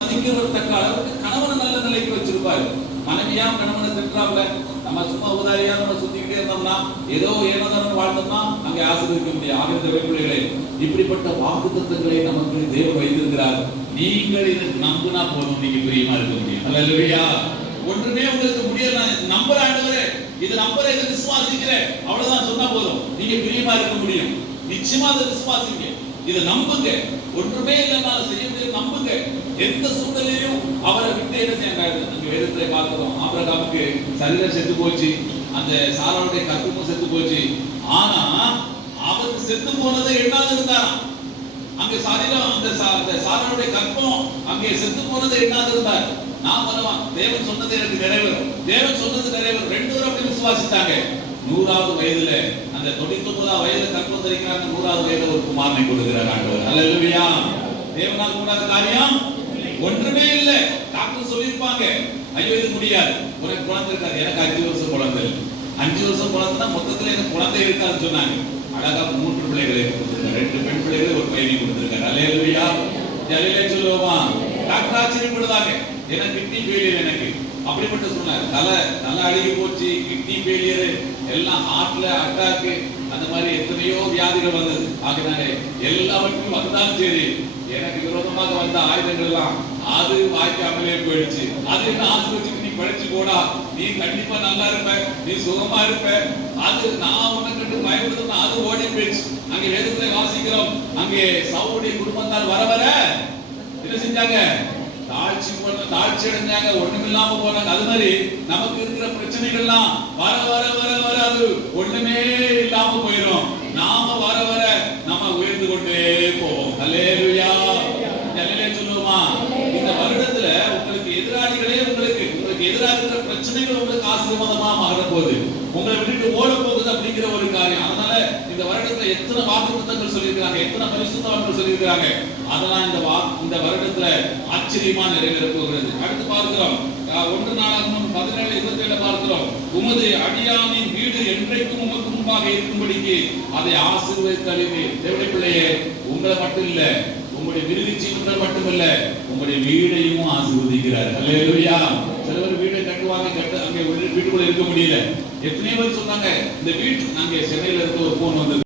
மதிக்கத்தக்க அளவுக்கு கணவனை நல்ல நிலைக்கு வச்சிருப்பாரு. மனைவியா கணவனை திட்டுறாப்ல, நம்ம சும்மா உதாரியா நம்ம சுத்திக்கிட்டே இருந்தோம்னா ஏதோ ஏனதான வாழ்ந்தோம்னா அங்கே ஆசீர்வதிக்க முடியும். ஆகிற பிள்ளைகளே, இப்படிப்பட்ட வாக்குத்தத்தங்களை நமக்கு தேவன் வைத்திருக்கிறார். நீங்கள் இதை நம்பினா போதும், நீங்க பிரியமா இருக்க முடியும். அல்லேலூயா. ஒன்றுமே உங்களுக்கு முடியல, நம்புற ஆண்டவரே, இது நம்புற, இதை விசுவாசிக்கிறேன், அவ்வளவுதான் சொன்னா போதும், நீங்க பிரியமா இருக்க முடியும். நிச்சயமா அதை விசுவாசிங்க, இதை நம்புங்க. ஒன்றுமே இல்லைனாலும் செய்ய முடியும், நம்புங்க. எந்த சூழ்நிலையும் அவரை விட்டு என்ன செய்ய வேதத்தை பார்க்கிறோம். ஆபிரகாமுக்கு சரீரம் செத்து போச்சு, அந்த சாராவுடைய கற்பமும் செத்து போச்சு. ஆனா அவருக்கு செத்து போனதை எண்ணாது இருந்தாராம். அங்க சரீரம், அந்த சாராவுடைய கற்பம் அங்கே செத்து போனதை எண்ணாது இருந்தார். நான் பரவான், தேவன் சொன்னது எனக்கு நிறைவேறும், தேவன் சொன்னது நிறைவேறும். ரெண்டு பேரும் அப்படி விசுவாசித்தாங்க. 100வது வயதுல, அந்த 99வது வயதுல கற்பம் தரிக்கிறாங்க. 100வது வயதுல ஒரு குமாரனை கொடுக்கிறார் ஆண்டவர். அல்லேலூயா. தேவனால் கூடாத காரியம் ஒன்றுமே இல்லை. டாக்டர் சொல்லியிருப்பாங்க, ஐயோ இது முடியாது, உனக்கு குழந்தை இருக்காது. எனக்கு 5 வருஷம் குழந்தை, 5 வருஷம் குழந்தைன்னா மொத்தத்துல எனக்கு குழந்தை இருக்காதுன்னு சொன்னாங்க. அழகா 3 பிள்ளைகளை கொடுத்திருக்காரு, 2 பெண் பிள்ளைகளை, ஒரு பையனை கொடுத்திருக்காரு. அல்லேலூயா. ஜல்லிலே சொல்லுவோமா? டாக்டர் ஆச்சரியப்படுவாங்க, எனக்கு கிட்னி ஃபெயிலியர், எனக்கு அப்படிப்பட்ட சொன்னாங்க. தலை அழுகி போச்சு, கிட்னி ஃபெயிலியர், எல்லாம் ஹார்ட்ல அட்டாக்கு, அந்த மாதிரி எத்தனையோ வியாதிகள் வந்தது. ஆகினாலே எல்லாவற்றையும் வந்தாலும் சரி, எனக்கு விரோதமாக வந்த ஆயுதங்கள் எல்லாம் அது வாய்க்காமலே போயிடுச்சு. அது என்ன ஆசீர்வதிச்சு, நீ படிச்சு போடா, நீ கண்டிப்பா நல்லா இருப்ப, நீ சுகமா இருப்ப, அது நான் உனக்கு பயப்படுத்த அது ஓடி போயிடுச்சு. அங்கே வேதத்துல வாசிக்கிறோம், அங்கே சவுளுடைய குடும்பத்தால் வர வர என்ன செஞ்சாங்க? தாழ்ச்சி அடைஞ்சாங்க, ஒண்ணுமில்லாம போனாங்க. அது மாதிரி நமக்கு இருக்கிற பிரச்சனைகள்லாம் வர வர வர வர அது ஒண்ணுமே இல்லாம போயிடும். நாம வர வர நம்ம உயர்ந்து கொண்டே போவோம். அல்லேலூயா. அல்லேலூயா சொல்லுவோமா? இந்த வருடத்துல உங்களுக்கு எதிராளிகளே, உங்களுக்கு எதிராக இருக்கிற பிரச்சனைகள் உங்களுக்கு ஆசீர்வாதமா மாற போகுது, உங்களை விட்டுட்டு ஓட போகுது அப்படிங்கிற ஒரு காரியம். அதனால இந்த வருடத்துல எத்தனை வாக்குத்தத்தங்கள் சொல்லியிருக்காங்க, எத்தனை பரிசுத்தவான்கள் சொல்லியிருக்காங்க, அதெல்லாம் இந்த வருடத்துல ஆச்சரியமா நிறைவேற போகிறது. அடுத்து பார்க்கிறோம், 1 நாளாகமம் 17:27 பார்க்கிறோம், உமது அடியானின் வீடு என்றைக்கும் உமக்கு முன்பாக இருக்கும்படிக்கு அதை ஆசீர்வதித்தளிவே. தேவனுடைய பிள்ளையே, உங்களை மட்டும் இல்ல, உங்களுடைய விருதி சீட்டுகள் மட்டுமல்ல, உங்களுடைய வீடையும் ஆசீர்வதிக்கிறார். அல்லேலூயா. சிலவர் வீட்டை கட்டுவாங்க, அங்கே வீட்டுக்குள்ள இருக்க முடியல. எத்தனை பேர் சொன்னாங்க, இந்த வீட்டு, நாங்க சென்னையில இருக்க ஒரு போன் வந்தது,